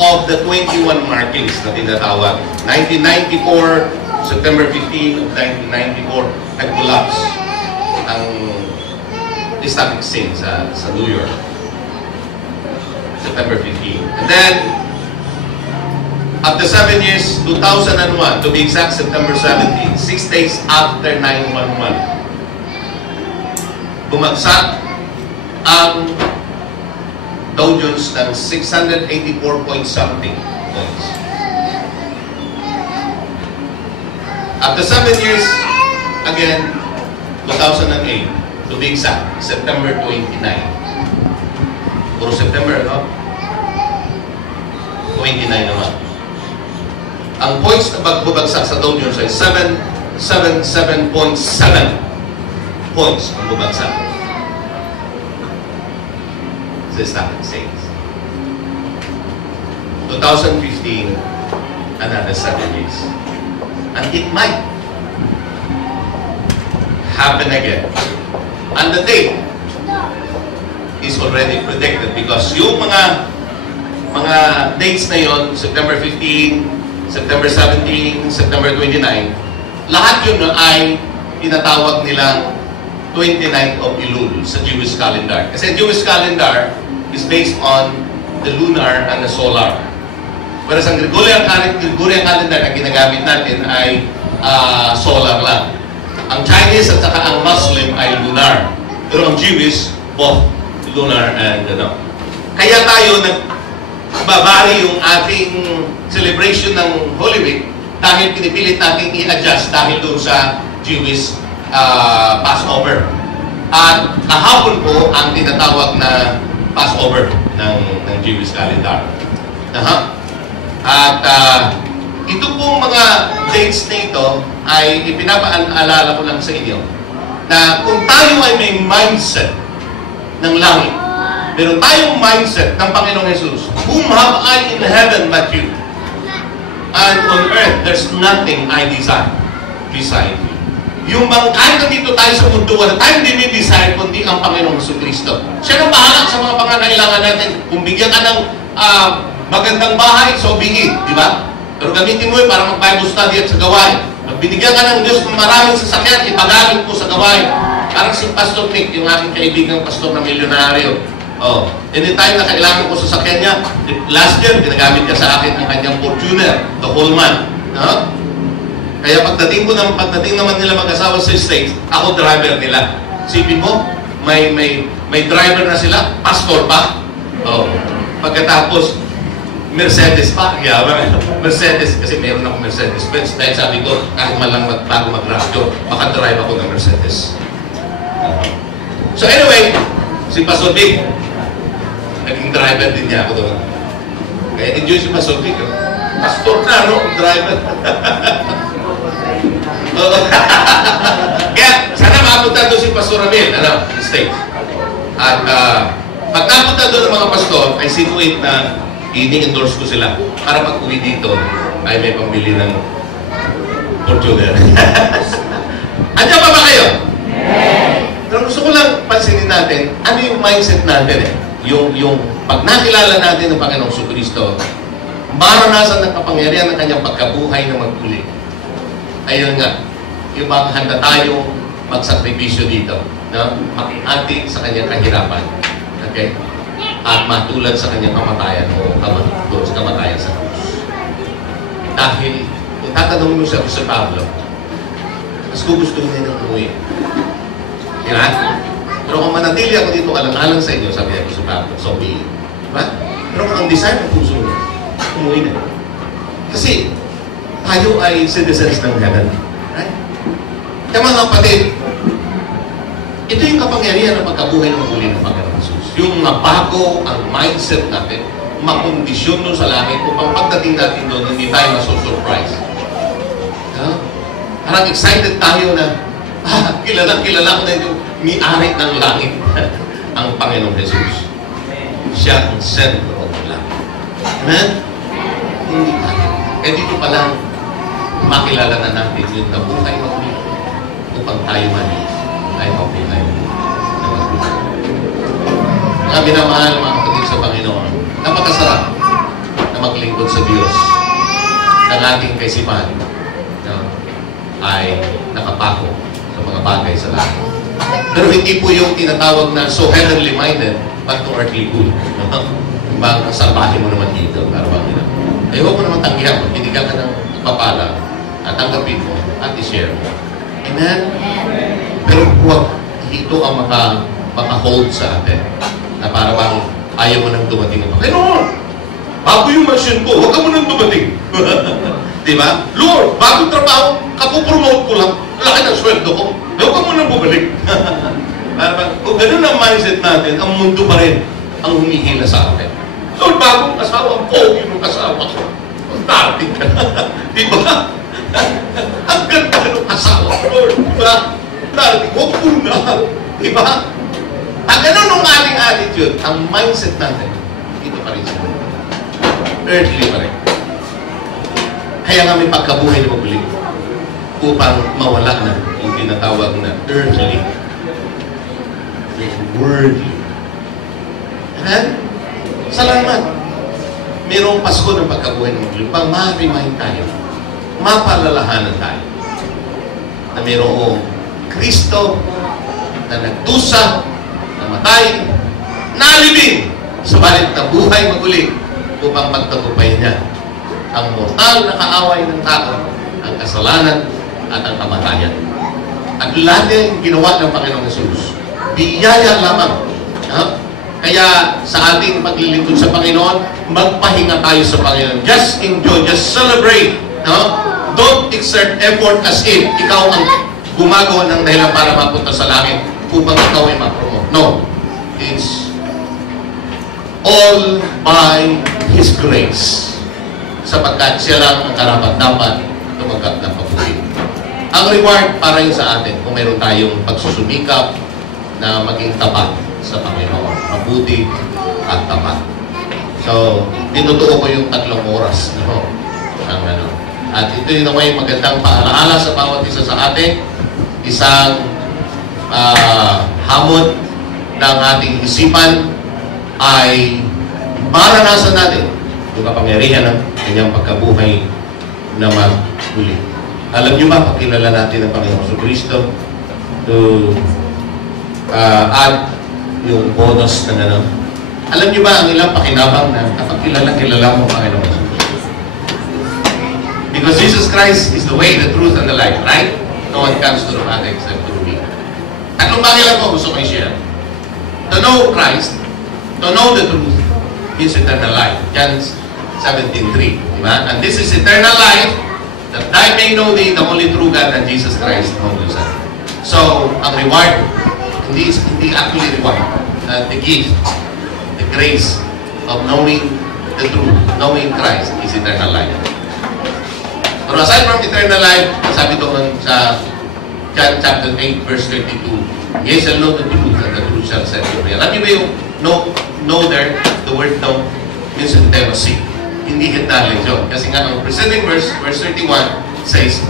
of the 21 markings na tinatawag. 1994, September 15 of 1994, nag-collapse ang Islamic scene sa New York. September 15. And then, after 7 years, 2001, to be exact, September 17, 6 days after 9/11, bumagsak ang Dow Jones ng 684 point something points. After 7 years, again, 2008, to be exact, September 29. Puro September, no? 29 naman. Ang points na pagbabagsak sa Dow Jones ay 777.7 points ang bubagsak sa stock exchange. 2015, another 7 years. And it might happen again. And the date is already predicted because yung mga dates na yon, September 15, September 17, September 29, lahat yun ay tinatawag nilang 29th of Elul sa Jewish calendar. Kasi Jewish calendar is based on the lunar and the solar. Whereas ang Gregorian calendar na ginagamit natin ay solar lang. Ang Chinese at saka ang Muslim ay lunar. Pero ang Jewish, both lunar and Kaya tayo babari yung ating celebration ng Holy Week dahil pinipilit natin i-adjust dahil doon sa Jewish Passover. At kahapon po ang tinatawag na Passover ng Jewish calendar. At ito pong mga dates na ito ay ipinapaalala ko lang sa inyo na kung tayo ay may mindset ng langit, meron tayong mindset ng Panginoong Jesus, whom have I in heaven but you? And on earth, there's nothing I desire beside you. Yung bang kahit nandito tayo sa mundo, wala tayong dinidesire kundi ang Panginoong Jesucristo. Siya ang bahala sa mga pangangailangan natin. Kung bigyan ka ng magandang bahay, so bigit, di ba? Pero gamitin mo para mag-Bible study at sa gawain. Pag binigyan ka ng Diyos ng maraming sasakyan, ipagamit mo sa gawain. Parang si Pastor Nick, yung aking kaibigang pastor na milyonaryo. Anytime na kailangan ko sa sakyan niya, last year, ginagamit niya sa akin ang kanyang Fortuner, the whole man. Kaya pagdating naman nila mag-asawa sa States, ako driver nila. Sipin mo, may driver na sila, pastor pa. Pagkatapos, Mercedes pa. Mercedes, kasi meron akong Mercedes-Benz. Dahil sabi ko, kahit malang bago mag-radio, makadrive ako ng Mercedes. So anyway, si Pastor Vic, naging driver din niya ako doon. Kaya enjoy si Pastor Vic. Pastor na, no? Driver. Kaya, sana makapunta doon si Pastor Ramil, States. At pag napunta doon ng mga pastor, ay situate na ini-endorse ko sila para pag-uwi dito ay may pambili ng Fortuner. Andiyan pa ba kayo? Pero gusto ko lang pansinin natin, ano yung mindset natin Yung pag nakilala natin ng Panginoong Jesucristo, maranasan ng kapangyarihan ng kanyang pagkabuhay na magpuli. Ayun nga, yung maghanda tayo magsakripisyo dito, no? Makianti sa kanyang kahirapan. Okay? At matulad sa kanyang kamatayan o sa kamatayan sa krus. Dahil, kung tatanungin mo siya sa Pablo, mas gugustuhin niya ng umuwi. Diba? Pero kung manatili ako dito, alang-alang sa inyo, sabi niya sa Pablo, so be it. Diba? Pero kung ang design ng puso niya, umuwi na. Kasi, tayo ay citizens ng heaven. Right? Kaya mga kapatid, ito yung kapangyarihan ng pagkabuhay ng muli ng Panginoon Jesus. Yung mabago ang mindset natin, makondisyon nun sa langit upang pagdating natin doon, hindi tayo maso-surprise. Parang excited tayo na, kilala ko na yung may-ari ng langit, ang Panginoong Jesus. Siya ang sentro ng langit. Amen? Hindi tayo. Kaya dito pa lang, makilala na natin yung nabuhay muli upang tayo man ay mabuhay na mabuhay. Mga minamahal, mga kapatid sa Panginoon, napakasarap na maglingkod sa Diyos ng ating kaisipan ay nakapako sa mga bagay sa langit. Pero hindi po yung tinatawag na so heavenly minded but to earthly good. Bang salbahin mo naman dito para bakit na. Eh, huwag mo naman tanggihan. Binigyan ka ng papala at tanggapin mo at i-share mo. Amen? Pero huwag ito ang maka-hold sa atin na para bang ayaw mo nang dumating ang Panginoon. Bago yung mansion ko, huwag ka mo nang dumating. Diba? Lord, bagong trabaho, kapopromote ko lang, laki ng sweldo ko, huwag ka mo nang bumalik. Para bang, kung ganun ang mindset natin, ang mundo pa rin ang humihila sa atin. Lord, bagong asawa, ang pogi ng asawa ko. Darating ka na. Diba? Ang ganda ng asawa ko, Lord. Diba? Darating, huwag po na. Diba? Ang ganun ng ating attitude, ang mindset natin, ito pa rin siya. Earthly pa rin. Kaya nga may pagkabuhay na mabuli upang mawala na yung tinatawag na earthly. Worldly. Amen? Salamat. Mayroong Pasko ng pagkabuhay ng mabuli upang ma-remind tayo, mapalalahanan tayo na mayroong Kristo na nagdusa, namatay, nalibing, subalit na buhay maguli upang magtagumpay niya ang mortal na kaaway ng tao, ang kasalanan at ang kamatayan. At lahat yung ginawa ng Panginoong Jesus, biyaya lamang. Kaya sa ating paglilingkod sa Panginoon, magpahinga tayo sa Panginoon. Just enjoy, just celebrate. No? Don't exert effort as if ikaw ang gumagawa ng dahilan para mapunta sa langit upang ikaw ay ma-promote. No. It's all by His grace. Sapagkat siya lang ang karapat-dapat tumanggap ng papuri. Ang reward para yun sa atin kung mayroon tayong pagsusumikap na maging tapat sa Panginoon. Mabuti at tapat. So, tinutuo ko yung 3 oras. No? At ito yung may magandang paalaala sa bawat isa sa atin. Isang hamon ng ating isipan ay maranasan natin yung kapangyarihan ng kanyang pagkabuhay na magmuli. Alam niyo ba, pakilala natin ang Panginoon Kristo to add yung bonus na gano'n. Alam niyo ba ang ilang pakinabang na kapag kilala mo ang Panginoon Kristo? Because Jesus Christ is the way, the truth, and the life, right? No one comes to the Father except through me. Tatlong bagay lang po gusto ko i-share. To know Christ, to know the truth, is eternal life. John 17:3. Diba? And this is eternal life, that I may know thee, the only true God, and Jesus Christ, the only Son. So, ang reward, hindi actually reward. The gift, the grace of knowing the truth, knowing Christ, is eternal life. Pero aside from eternal life, sabi doon sa John chapter 8, verse 32, ye shall know the truth, and the truth shall set you free. Alam niyo ba yung know there, the word know, means intimacy. Hindi hit knowledge yun. Kasi nga, ang preceding verse 31 says,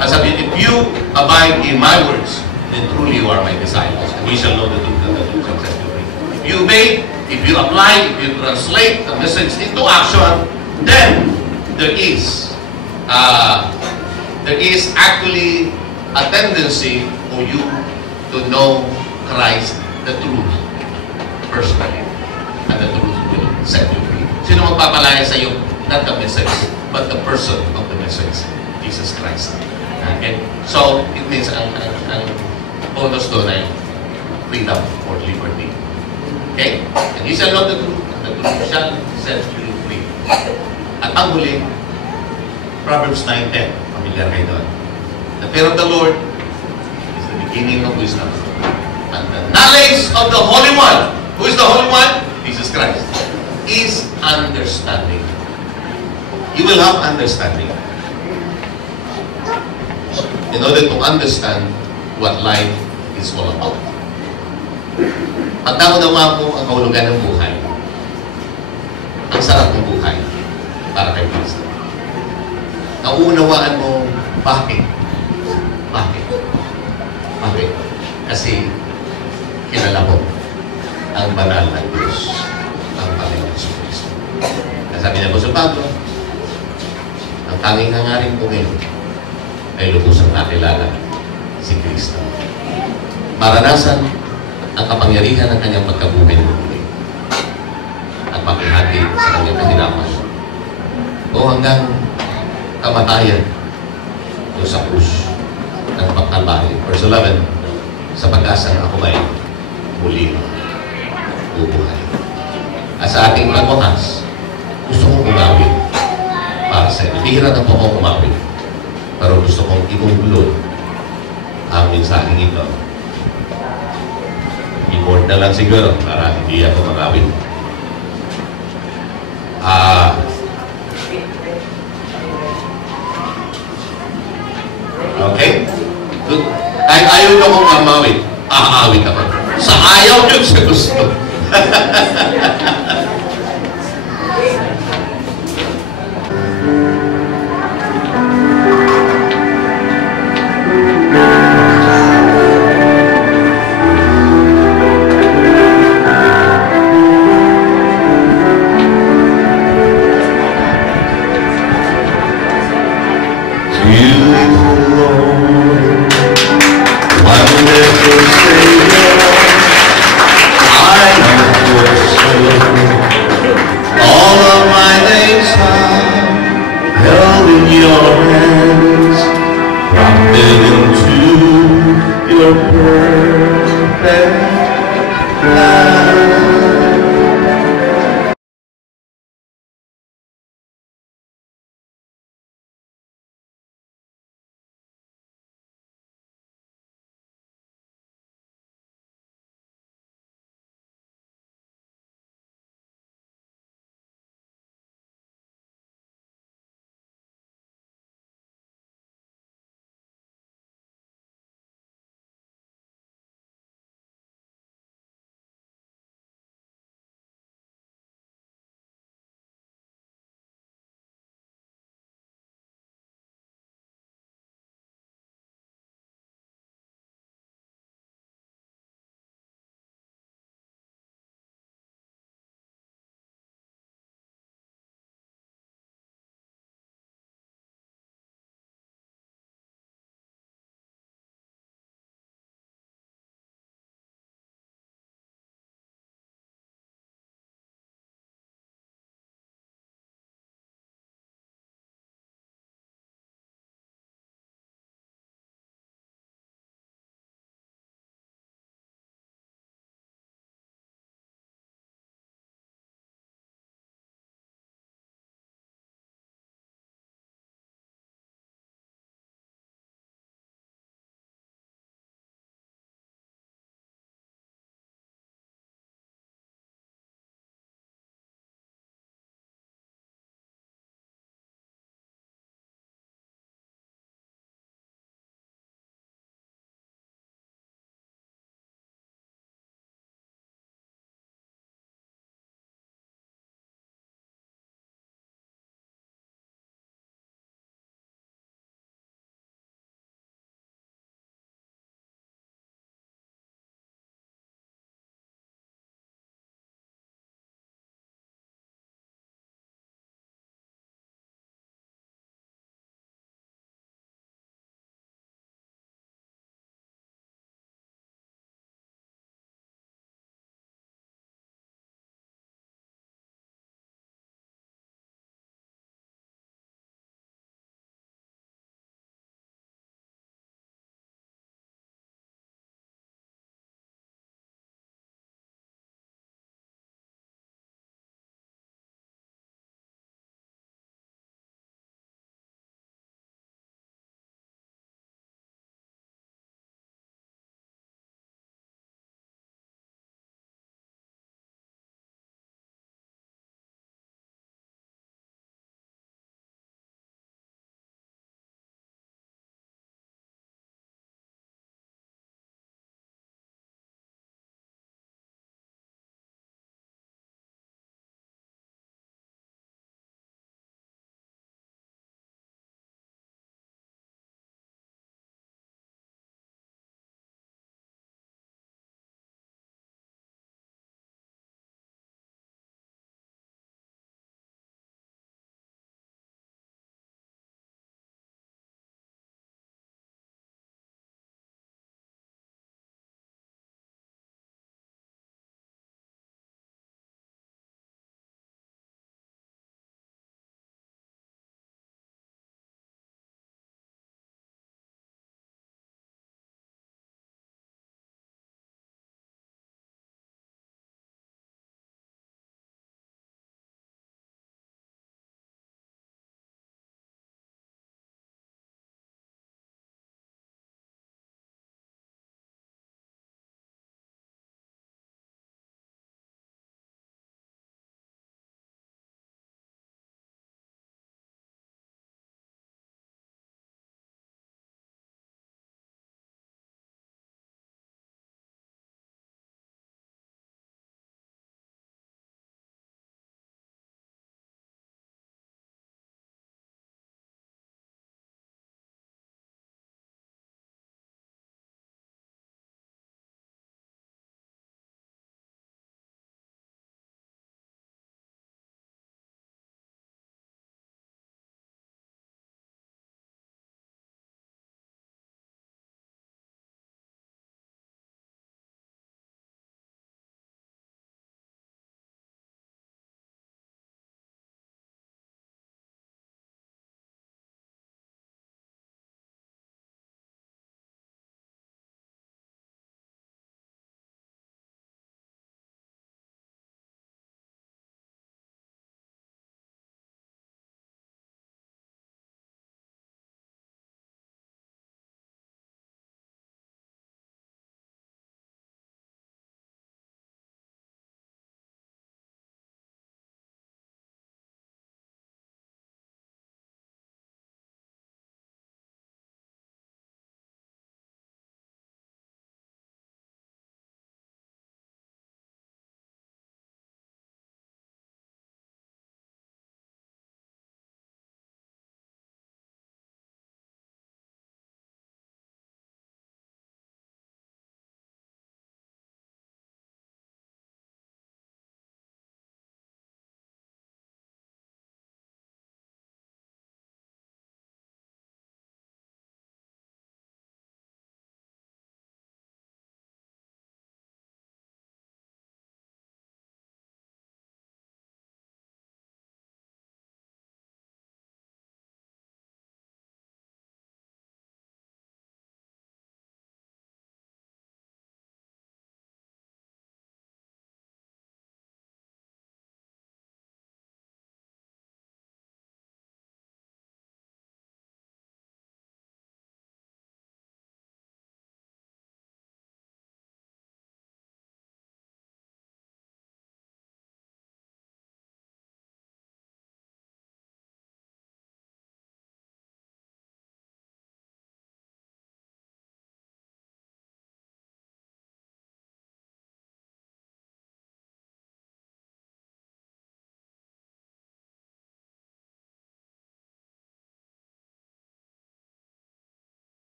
sabi, if you abide in my words, then truly you are my disciples, and you shall know the truth, and the truth shall set you free. If you obey, if you apply, if you translate the message into action, then there is actually a tendency for you to know Christ, the truth, personally, and the truth will set you free. Sino magpapalaya sa iyo? Not the message, but the person of the message, Jesus Christ. Okay? So, it means ang bonus doon ay freedom or liberty. Okay? And you shall know the truth, and the truth shall set you free. At ang huli, Proverbs 9:10. Familiar kayo doon. The fear of the Lord is the beginning of wisdom. And the knowledge of the Holy One, who is the Holy One? Jesus Christ. Is understanding. You will have understanding. In order to understand what life is all about. Pag nakunawa mo ang kahulugan ng buhay, ang sarap ng buhay para kay Kristo. Nauunawaan mo bakit. Bakit? Kasi kilala mo ang banal ng Diyos, ang Panginoon Kristo. Sabi niya po sa Pablo, ang tanging hangarin ko ngayon ay lubusang nakilala si Kristo. Maranasan ang kapangyarihan ng kanyang pagkabuhay ng buhay at makihati sa kanyang kahirapan o hanggang kamatayan o sa krus ng pagkalbahe. Verse 11, sa pag-asang ako may muli bubuhay. At sa ating magwakas, gusto kong umawit para sa iyo. Bihira na po akong umawit. Pero gusto kong i-conclude ang mensaheng ito. I-board na lang siguro para hindi ako magawin. Okay? Good. Kahit ayaw nyo akong mamawit, aawit ako. Sa ayaw nyo, sa gusto.